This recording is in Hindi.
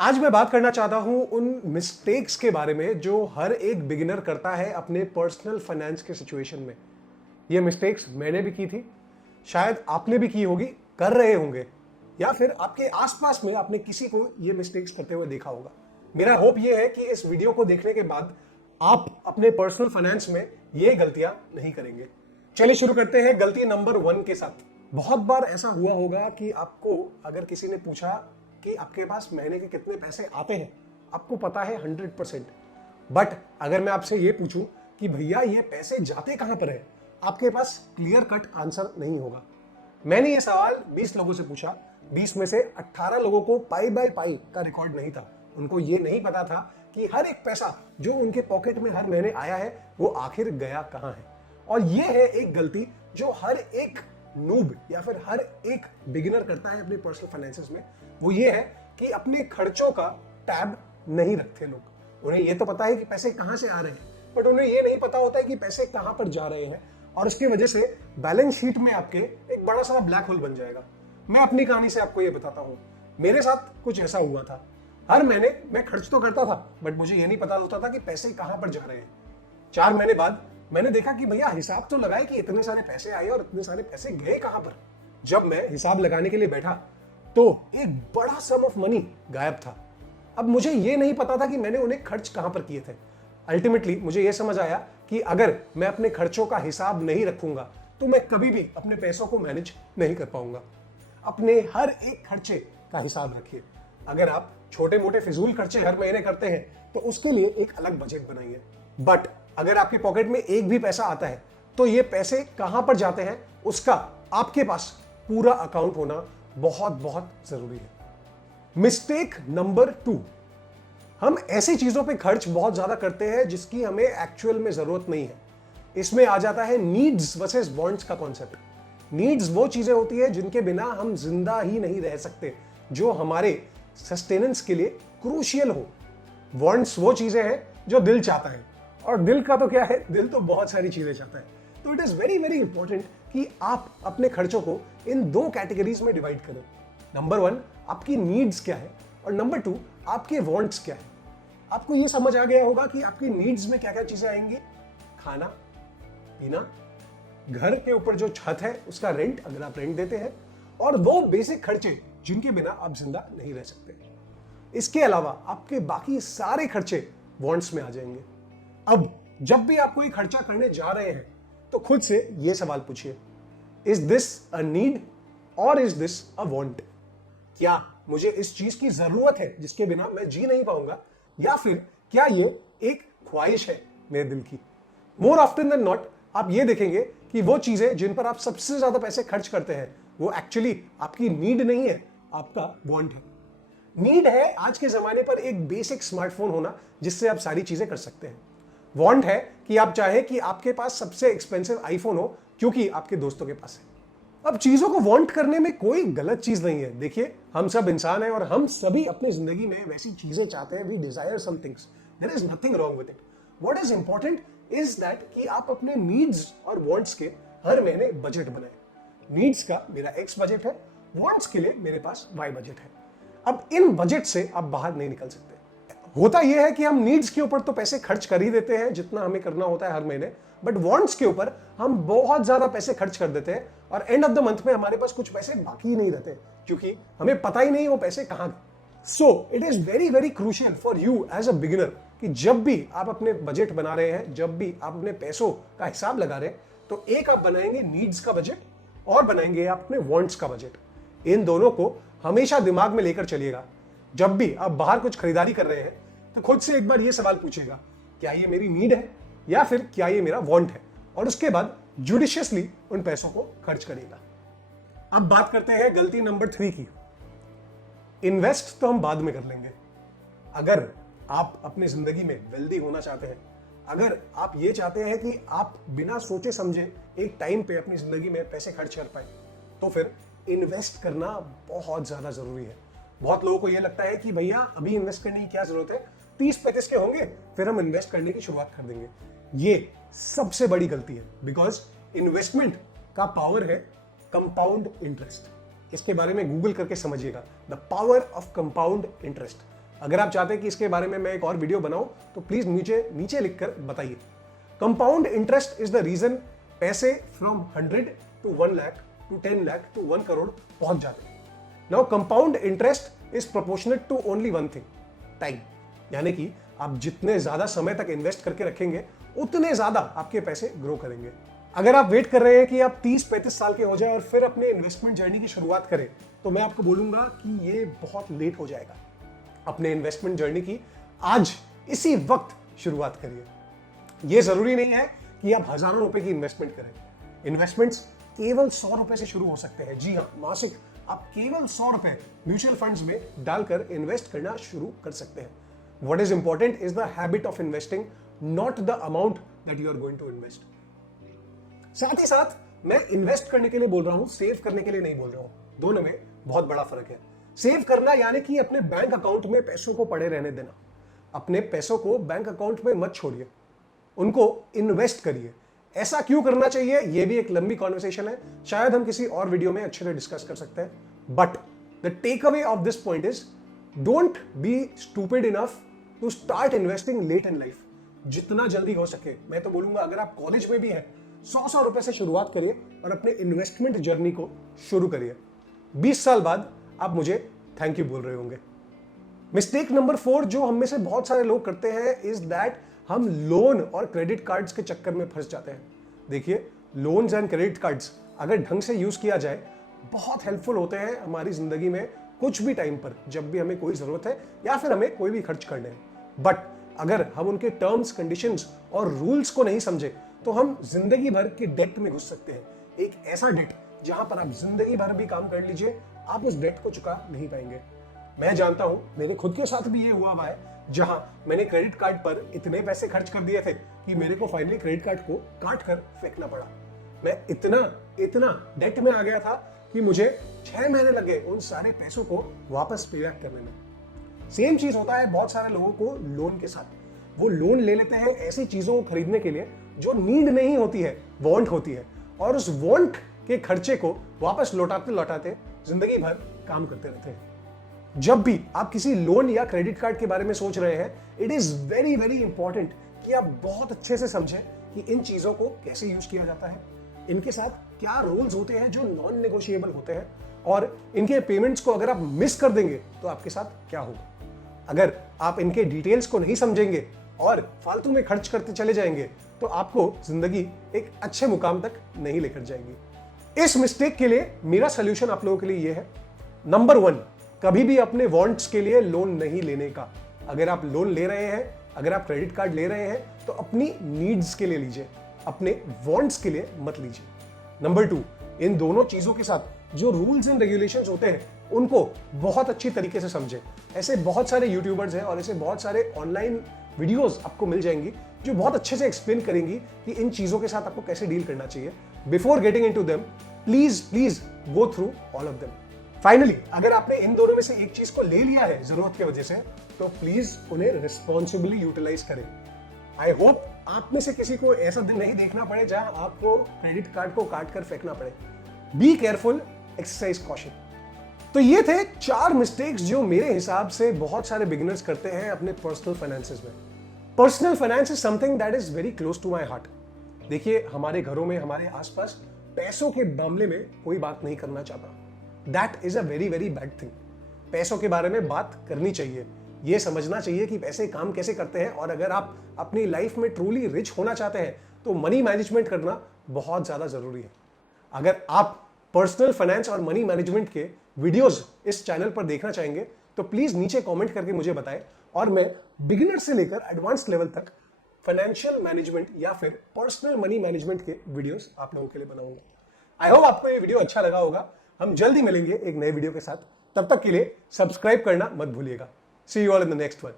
आज मैं बात करना चाहता हूं उन मिस्टेक्स के बारे में जो हर एक बिगिनर करता है अपने पर्सनल फाइनेंस के सिचुएशन में। ये मिस्टेक्स मैंने भी की थी, शायद आपने भी की होगी, कर रहे होंगे, या फिर आपके आसपास में आपने किसी को ये मिस्टेक्स करते हुए देखा होगा। मेरा होप ये है कि इस वीडियो को देखने के बाद आप अपने पर्सनल फाइनेंस में ये गलतियां नहीं करेंगे। चलिए शुरू करते हैं गलती नंबर 1 के साथ। बहुत बार ऐसा हुआ होगा कि आपको अगर किसी ने पूछा कि आपके पास महीने के कितने पैसे आते हैं, आपको पता है 100%, बट अगर मैं आपसे ये पूछूं कि भैया ये पैसे जाते कहां पर है, आपके पास क्लियर कट आंसर नहीं होगा। मैंने ये सवाल 20 लोगों से पूछा, 20 में से 18 लोगों को पाई बाय पाई का रिकॉर्ड नहीं था। उनको ये नहीं पता था कि हर एक पैसा जो उनके पॉकेट में हर महीने आया है वो आखिर गया कहां है। और ये है एक गलती जो हर एक नूब या फिर हर एक बिगिनर करता है अपने पर्सनल फाइनेंसेस में। वो ये है कि अपने खर्चों का टैब नहीं रखते लोग। उन्हें ये तो पता है कि पैसे कहां से आ रहे हैं, बट उन्हें ये नहीं पता होता है कि पैसे कहां पर जा रहे हैं, और उसकी वजह से बैलेंस शीट में आपके एक बड़ा सा ब्लैक होल बन जाएगा। मैं अपनी कहानी से आपको ये बताता हूं। मेरे साथ कुछ ऐसा हुआ था। हर महीने मैं खर्च तो करता था, बट मुझे ये नहीं पता होता था कि पैसे कहां पर जा रहे हैं। 4 महीने बाद मैंने देखा कि भैया हिसाब तो लगाए कि इतने सारे पैसे आए और इतने सारे पैसे गए कहां पर। जब मैं हिसाब लगाने के लिए बैठा तो एक बड़ा सम ऑफ मनी गायब था। अब मुझे यह नहीं पता था कि मैंने उन्हें खर्च कहां पर किए थे। अल्टीमेटली मुझे यह समझ आया कि अगर मैं अपने खर्चों का हिसाब नहीं रखूंगा तो मैं कभी भी अपने पैसों को मैनेज नहीं कर पाऊंगा। अपने हर एक खर्चे का हिसाब रखिए। अगर आप छोटे मोटे फिजूल खर्चे हर महीने करते हैं तो उसके लिए एक अलग बजट बनाइए। बट अगर आपके पॉकेट में एक भी पैसा आता है तो ये पैसे कहां पर जाते हैं उसका आपके पास पूरा अकाउंट होना बहुत बहुत जरूरी है। मिस्टेक नंबर 2, हम ऐसी चीजों पे खर्च बहुत ज्यादा करते हैं जिसकी हमें एक्चुअल में जरूरत नहीं है। इसमें आ जाता है नीड्स वर्सेस वांट्स का कॉन्सेप्ट। नीड्स वो चीजें होती है जिनके बिना हम जिंदा ही नहीं रह सकते, जो हमारे सस्टेनेंस के लिए क्रूशियल हो। वांट्स वो चीजें हैं जो दिल चाहता है, और दिल का तो क्या है, दिल तो बहुत सारी चीजें चाहता है। तो it is very very important कि आप अपने खर्चों को इन 2 कैटेगरीज में डिवाइड करें। नंबर 1 आपकी नीड्स क्या है, और नंबर 2 आपके वांट्स क्या है। आपको यह समझ आ गया होगा कि आपकी नीड्स में क्या क्या चीजें आएंगी। खाना पीना, घर के ऊपर जो छत है उसका रेंट अगर आप रेंट देते हैं, और वो बेसिक खर्चे जिनके बिना आप जिंदा नहीं रह सकते। इसके अलावा आपके बाकी सारे खर्चे वांट्स में आ जाएंगे। अब जब भी आप कोई खर्चा करने जा रहे हैं तो खुद से यह सवाल पूछिए, इज दिस अ नीड और इज दिस अ वांट। क्या मुझे इस चीज की जरूरत है जिसके बिना मैं जी नहीं पाऊंगा, या फिर क्या ये एक ख्वाहिश है मेरे दिल की। मोर ऑफ्टन देन नॉट आप ये देखेंगे कि वो चीजें जिन पर आप सबसे ज्यादा पैसे खर्च करते हैं वो एक्चुअली आपकी नीड नहीं है, आपका वांट है। नीड है आज के जमाने पर एक बेसिक स्मार्टफोन होना जिससे आप सारी चीजें कर सकते हैं। वांट है कि आप चाहे कि आपके पास सबसे एक्सपेंसिव आईफोन हो क्योंकि आपके दोस्तों के पास है। अब चीजों को वांट करने में कोई गलत चीज नहीं है। देखिए, हम सब इंसान हैं और हम सभी अपनी जिंदगी में वैसी चीजें चाहते हैं। We desire some things, there is nothing wrong with it. What is important is that कि आप अपने नीड्स और वांट्स के हर महीने बजट बनाएं। नीड्स का मेरा एक्स बजट है, वांट्स के लिए मेरे पास वाई बजट है। अब इन बजट से आप बाहर नहीं निकल सकते। होता यह है कि हम नीड्स के ऊपर तो पैसे खर्च कर ही देते हैं जितना हमें करना होता है हर महीने, बट वांट्स के ऊपर हम बहुत ज्यादा पैसे खर्च कर देते हैं, और एंड ऑफ द मंथ में हमारे पास कुछ पैसे बाकी ही नहीं रहते क्योंकि हमें पता ही नहीं वो पैसे कहां गए। So it is very very crucial for you as a beginner कि जब भी आप अपने बजट बना रहे हैं, जब भी आप अपने पैसों का हिसाब लगा रहे हैं, तो एक आप बनाएंगे नीड्स का बजट और बनाएंगे आप अपने वांट्स का बजट। इन दोनों को हमेशा दिमाग में लेकर चलिएगा। जब भी आप बाहर कुछ खरीदारी कर रहे हैं तो खुद से एक बार ये सवाल पूछिएगा, क्या ये मेरी नीड है या फिर क्या ये मेरा वांट है, और उसके बाद जुडिशियसली उन पैसों को खर्च करिएगा। अब बात करते हैं गलती नंबर 3 की। इन्वेस्ट तो हम बाद में कर लेंगे। अगर आप अपनी जिंदगी में वेल्दी होना चाहते हैं, अगर आप ये चाहते हैं कि आप बिना सोचे समझे एक टाइम पे अपनी जिंदगी में पैसे खर्च कर पाए, तो फिर इन्वेस्ट करना बहुत ज्यादा जरूरी है। बहुत लोगों को यह लगता है कि भैया अभी इन्वेस्ट करने की क्या जरूरत है, 30-35 के होंगे फिर हम इन्वेस्ट करने की शुरुआत कर देंगे। ये सबसे बड़ी गलती है, बिकॉज इन्वेस्टमेंट का पावर है कंपाउंड इंटरेस्ट। इसके बारे में गूगल करके समझिएगा, the power of compound interest. अगर आप चाहते हैं कि इसके बारे में मैं एक और वीडियो बनाऊं तो प्लीज नीचे लिखकर बताइए। Compound interest is the reason पैसे from 100 to 1 lakh to 10 lakh to 1 crore पहुंच जाते हैं। Now compound interest is proportionate to only one thing, time. यानी कि आप जितने ज्यादा समय तक इन्वेस्ट करके रखेंगे उतने ज्यादा आपके पैसे ग्रो करेंगे। अगर आप वेट कर रहे हैं कि आप 30-35 साल के हो जाए और फिर अपने इन्वेस्टमेंट जर्नी की शुरुआत करें, तो मैं आपको बोलूंगा कि ये बहुत लेट हो जाएगा। अपने इन्वेस्टमेंट जर्नी की आज इसी वक्त शुरुआत करिए। यह जरूरी नहीं है कि आप हजारों रुपए की इन्वेस्टमेंट करें। इन्वेस्टमेंट्स केवल 100 रुपए से शुरू हो सकते हैं। जी हाँ, मासिक आप केवल 100 रुपए म्यूचुअल फंड्स में डालकर इन्वेस्ट करना शुरू कर सकते हैं। What is important is the habit of investing, not the amount that you are going to invest. साथ ही साथ मैं इन्वेस्ट करने के लिए बोल रहा हूं, सेव करने के लिए नहीं बोल रहा हूं। दोनों में बहुत बड़ा फर्क है। सेव करना यानी कि अपने बैंक अकाउंट में पैसों को पड़े रहने देना। अपने पैसों को बैंक अकाउंट में मत छोड़िए, उनको इन्वेस्ट करिए। ऐसा क्यों करना चाहिए, यह भी एक लंबी कॉन्वर्सेशन है, शायद हम किसी और वीडियो में अच्छे से डिस्कस कर सकते हैं। But the takeaway of this point is don't be stupid enough to start investing late in life. जितना जल्दी हो सके, मैं तो बोलूंगा अगर आप कॉलेज में भी हैं, 100 रुपए से शुरुआत करिए और अपने इन्वेस्टमेंट जर्नी को शुरू करिए। 20 साल बाद आप मुझे थैंक यू बोल रहे होंगे। मिस्टेक नंबर 4 जो हम में से बहुत सारे लोग करते हैं इज दैट हम लोन और क्रेडिट कार्ड्स के चक्कर में फंस जाते हैं। देखिए, लोन्स एंड क्रेडिट कार्ड्स अगर ढंग से यूज किया जाए बहुत हेल्पफुल होते हैं हमारी जिंदगी में कुछ भी टाइम पर, जब भी हमें कोई जरूरत है या फिर हमें कोई भी खर्च करने हैं। बट अगर हम उनके टर्म्स, कंडीशंस और रूल्स को नहीं समझे तो हम जिंदगी भर के डेट में घुस सकते हैं। एक ऐसा डेट जहां पर आप जिंदगी भर भी काम कर लीजिए, आप उस डेट को चुका नहीं पाएंगे। मैं जानता हूं, मेरे खुद के साथ भी ये हुआ है, जहां मैंने क्रेडिट कार्ड पर इतने पैसे खर्च कर दिए थे कि मेरे को फाइनली क्रेडिट कार्ड को काट कर फेंकना पड़ा। मैं इतना डेट में आ गया था कि मुझे 6 महीने लगे उन सारे पैसों को वापस पे बैक करने में। सेम चीज होता है बहुत सारे लोगों को लोन के साथ। वो लोन ले लेते हैं ऐसी चीजों को खरीदने के लिए जो नीड नहीं होती है, वांट होती है, और उस वांट के खर्चे को वापस लौटाते लौटाते जिंदगी भर काम करते रहते हैं। जब भी आप किसी लोन या क्रेडिट कार्ड के बारे में सोच रहे हैं, it is very very important कि आप बहुत अच्छे से समझें कि इन चीजों को कैसे यूज किया जाता है, इनके साथ क्या रूल्स होते हैं जो नॉन नेगोशिएबल होते हैं, और इनके पेमेंट्स को अगर आप मिस कर देंगे तो आपके साथ क्या होगा। अगर आप इनके डिटेल्स को नहीं समझेंगे और फालतू में खर्च करते चले जाएंगे तो आपको जिंदगी एक अच्छे मुकाम तक नहीं लेकर जाएगी। इस मिस्टेक के लिए मेरा सोल्यूशन आप लोगों के लिए यह है, नंबर 1, कभी भी अपने वांट्स के लिए लोन नहीं लेने का। अगर आप लोन ले रहे हैं, अगर आप क्रेडिट कार्ड ले रहे हैं तो अपनी नीड्स के लिए लीजिए, अपने वांट्स के लिए मत लीजिए। नंबर 2, इन दोनों चीजों के साथ जो रूल्स एंड रेगुलेशंस होते हैं उनको बहुत अच्छी तरीके से समझें। ऐसे बहुत सारे यूट्यूबर्स हैं और ऐसे बहुत सारे ऑनलाइन वीडियोस आपको मिल जाएंगी जो बहुत अच्छे से एक्सप्लेन करेंगी कि इन चीजों के साथ आपको कैसे डील करना चाहिए। Before getting into them, please go through all of them. Finally, अगर आपने इन दोनों में से एक चीज को ले लिया है जरूरत की वजह से, तो प्लीज उन्हें रिस्पॉन्सिबली यूटिलाइज करें। आई होप आप में से किसी को ऐसा दिन नहीं देखना पड़े जहां आपको क्रेडिट कार्ड को काट कर फेंकना पड़े। Be careful, exercise caution. तो ये थे 4 मिस्टेक्स जो मेरे हिसाब से बहुत सारे बिगिनर्स करते हैं अपने पर्सनल फाइनेंसेस में। Personal finance is something that is very close to my heart. देखिए, हमारे घरों में, हमारे आसपास पैसों के मामले में कोई बात नहीं करना चाहता। That is a very very bad thing. पैसों के बारे में बात करनी चाहिए, यह समझना चाहिए कि पैसे काम कैसे करते हैं, और अगर आप अपनी लाइफ में ट्रूली रिच होना चाहते हैं तो मनी मैनेजमेंट करना बहुत ज्यादा जरूरी है। अगर आप पर्सनल फाइनेंस और मनी मैनेजमेंट के वीडियोस इस चैनल पर देखना चाहेंगे तो प्लीज नीचे कमेंट करके मुझे बताएं, और मैं बिगिनर से लेकर एडवांस लेवल तक फाइनेंशियल मैनेजमेंट या फिर पर्सनल मनी मैनेजमेंट के वीडियोस आप लोगों के लिए बनाऊंगा। आई होप आपको ये वीडियो अच्छा लगा होगा। हम जल्दी मिलेंगे एक नए वीडियो के साथ, तब तक के लिए सब्सक्राइब करना मत भूलिएगा। See you all in the next one.